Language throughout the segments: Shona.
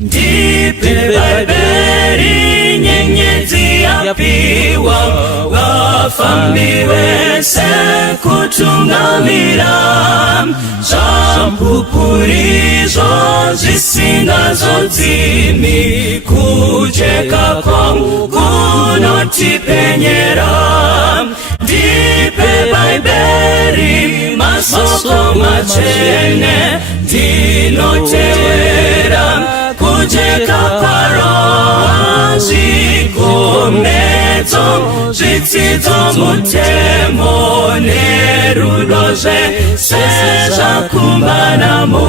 Ndipe Babeli nyenyezi yapiwa wafambi wese kutungamira zampupurizo zisingazo zimi kujeka kwangu kunotipenyera. Ndipe Babeli masoko machene dinotewera kujeka paro zikomezo zitizo mutemo nerudoze seza kumbanamo.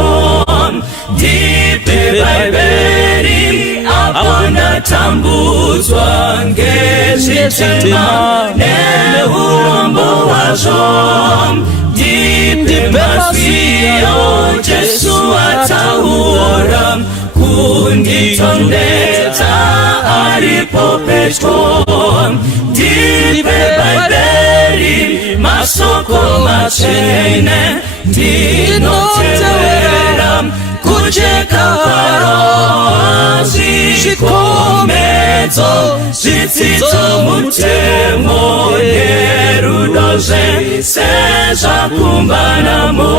Ndipe Babeli apona tambuzwa ngezitima ne urombo wazo. Ndipe mafio Jesu atahura kunditondeza alipo Petro. Ndipe Babeli masoko machene dinotewera kujeka paro zikomezo zitizo mutemo nerudoze seza kumbanamo.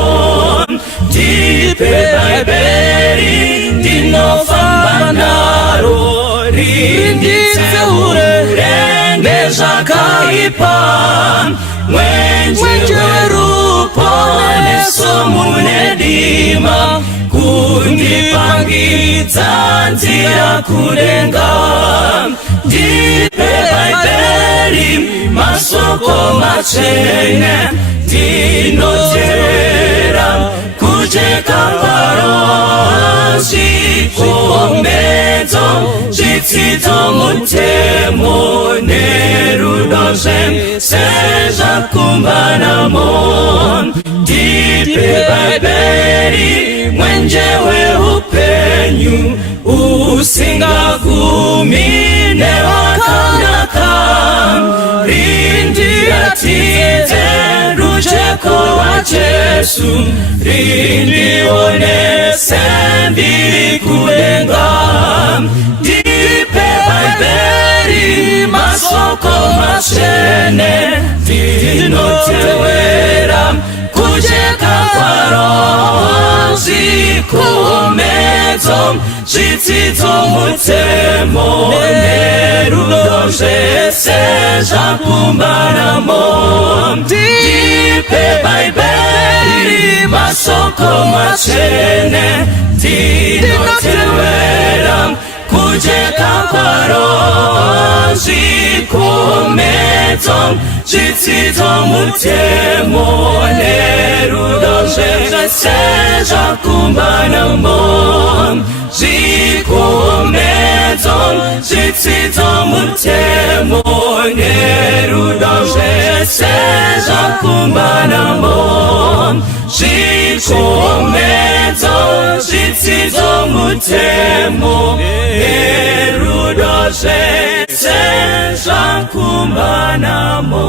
Ndipe Babeli ndinofambanaro rinditseure nezakaipa mwenjewe rupo nesomunedima kundipangidza nzira kudenga. Ndipe Babeli masoko machene dinotewera kujeka paro zikomezo zitizo mutemo nerudoze seza kumbanamo. Ndipe Babeli mwenjewe upenyu usingagumine wakanaka rindi atize rujeko wa Jesu rindione sendi kulenga. Ndipe Babeli masoko machene dinotewera kujeka paro zikomezo zitizo mutemo nerudoze seza kumbanamo. Ndipe Babeli masoko machene dinotewera kujeka paro zikomezo zitizo mutemo nerudoze seza kumbanamo. Zikomezo zitizo mutemo nerudoze seza kumbanamo. Zikomezo zitizo mutemo nerudoze seza kumbanamo.